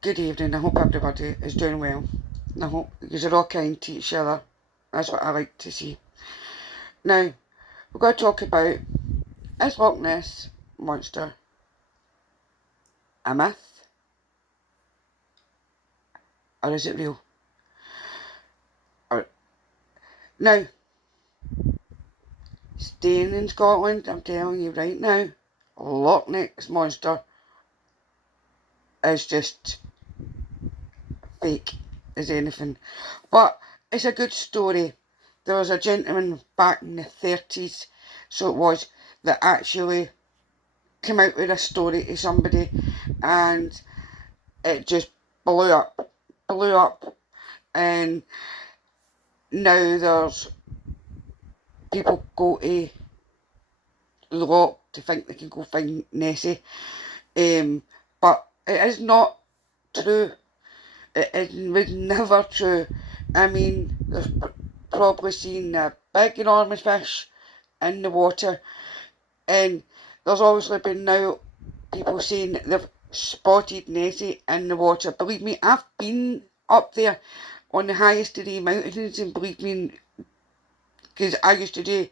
Good evening. I hope everybody is doing well. I hope you're all kind to each other. That's what I like to see. Now, we're going to talk about, is Loch Ness Monster a myth or is it real? Or, now, staying in Scotland, I'm telling you right now, Loch Ness Monster is just fake as anything. But it's a good story. There was a gentleman back in the 30s, so it was, that actually came out with a story to somebody and it just blew up, and now there's people go to the loch to think they can go find Nessie, but it is not true. It was never true. I mean, there's probably seen a big enormous fish in the water, and there's obviously been now people saying that they've spotted Nessie in the water. Believe me, I've been up there on the highest of the mountains, and believe me, because I used to do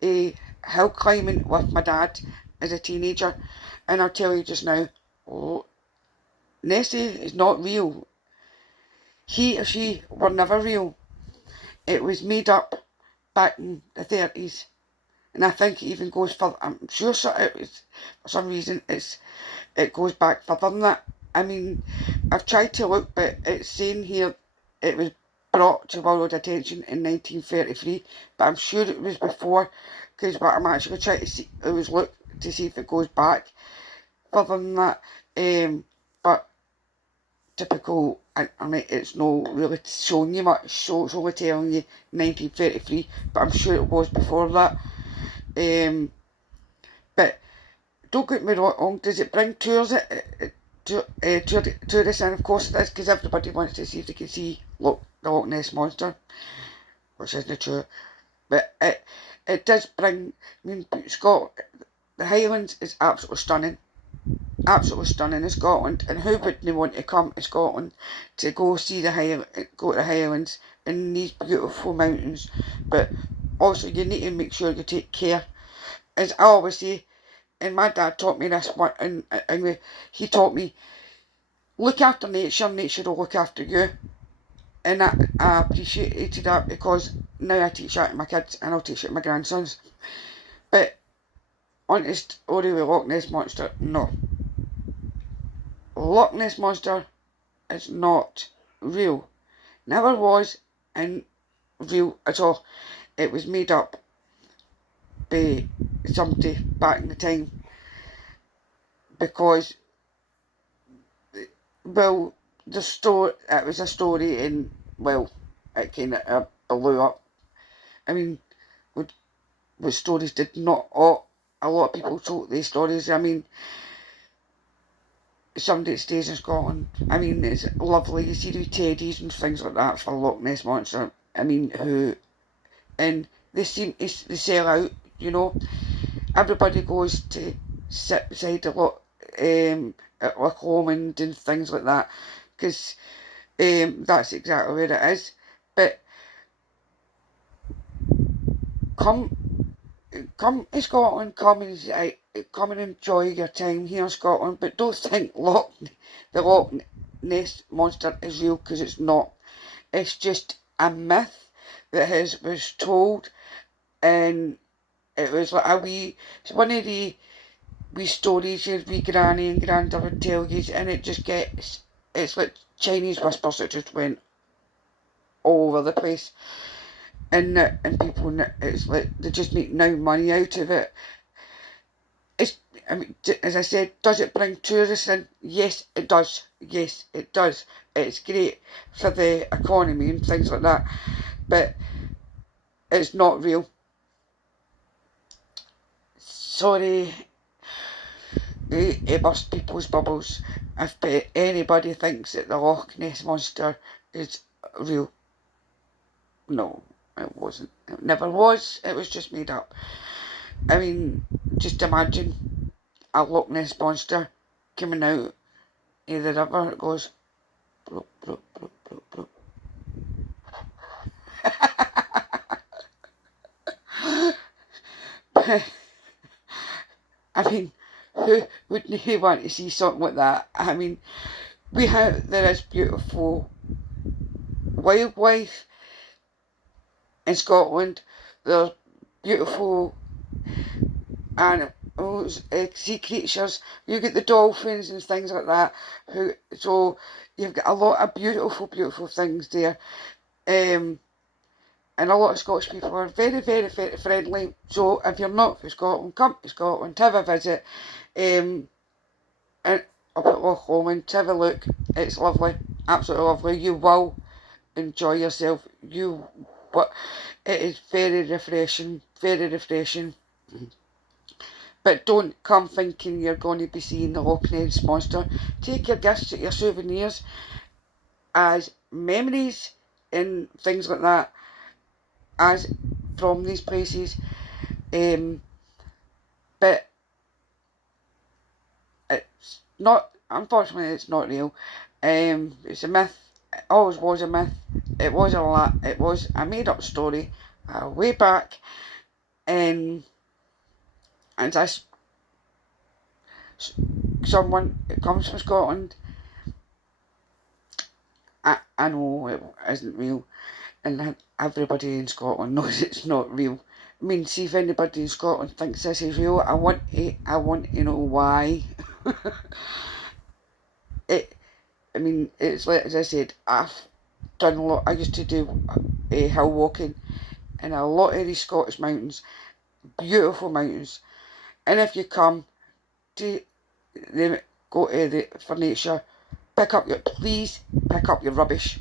hill climbing with my dad as a teenager, and I'll tell you just now, Nessie is not real. He or she were never real. It was made up back in the 30s. And I think it even goes further. I'm sure it was, for some reason it goes back further than that. I mean, I've tried to look, but it's saying here it was brought to world attention in 1933, but I'm sure it was before, because what I'm actually trying to see, it was look to see if it goes back further than that. But typical internet, it's not really showing you much, so it's only telling you 1933, but I'm sure it was before that. But don't get me wrong, does it bring tourists in? Of course it does, because everybody wants to see if they can see the Loch Ness Monster, which isn't true. But it does bring, I mean, the Highlands is absolutely stunning in Scotland, and who wouldn't want to come to Scotland to go see go to the Highlands in these beautiful mountains? But also you need to make sure you take care, as I always say, and my dad taught me this one, and he taught me, look after nature, nature will look after you. And I appreciated that, because now I teach that to my kids and I'll teach it to my grandsons. But on to story with Loch Ness Monster, no. Loch Ness Monster is not real. Never was, and real at all. It was made up by somebody back in the time, because, well, it was a story, and, well, it kind of blew up. I mean, what stories did not, a lot of people told these stories. I mean, somebody that stays in Scotland, I mean, it's lovely. You see the teddies and things like that for Loch Ness Monster. I mean, and they sell out, you know. Everybody goes to sit beside the lot, at Loch Lomond and things like that, because that's exactly where it is. But come to Scotland, come and enjoy your time here in Scotland, but don't think the Loch Ness Monster is real, because it's not. It's just a myth that was told, and it was like it's one of the wee stories your wee granny and granda would tell you, and it's like Chinese whispers that just went all over the place. And people, it's like they just make now money out of it. I mean, as I said, does it bring tourists in? Yes, it does. Yes, it does. It's great for the economy and things like that, but it's not real. Sorry, it burst people's bubbles if anybody thinks that the Loch Ness Monster is real. No, it wasn't. It never was. It was just made up. I mean, just imagine a Loch Ness Monster coming out of the river. It goes, bloop, bloop, bloop, bloop, bloop. I mean, who wouldn't want to see something like that? I mean, there is beautiful wildlife in Scotland. There's beautiful animals, sea creatures. You get the dolphins and things like that. So you've got a lot of beautiful, beautiful things there. And a lot of Scottish people are very, very, very friendly. So if you're not from Scotland, come to Scotland, have a visit. And up at Loch Lomond, have a look. It's lovely, absolutely lovely. You will enjoy yourself. But it is very refreshing, very refreshing. But don't come thinking you're going to be seeing the Loch Ness monster. Take your gifts, your souvenirs as memories and things like that, as from these places. But it's not, unfortunately, it's not real. It's a myth. It always was a myth. It was a made up story way back. And that's someone that comes from Scotland. I know it isn't real, and everybody in Scotland knows it's not real. I mean, see if anybody in Scotland thinks this is real. I want to know why. It's like, as I said, I've done a lot. I used to do hill walking in a lot of these Scottish mountains, beautiful mountains. And if you come to go to for nature, please pick up your rubbish.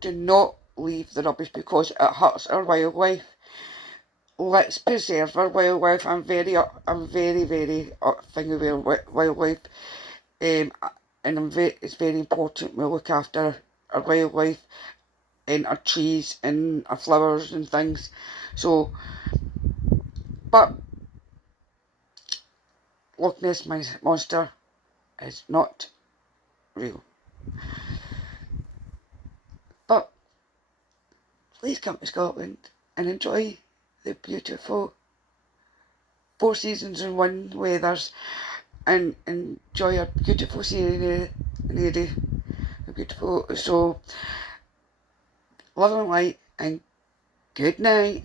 Do not leave the rubbish because it hurts our wildlife. Let's preserve our wildlife. I'm very very thing about wildlife. And it's very important we look after our wildlife and our trees and our flowers and things. So, but Loch Ness monster is not real. But please come to Scotland and enjoy the beautiful 4 seasons in one weathers, and enjoy our beautiful scenery. Beautiful. So, love and light, and good night.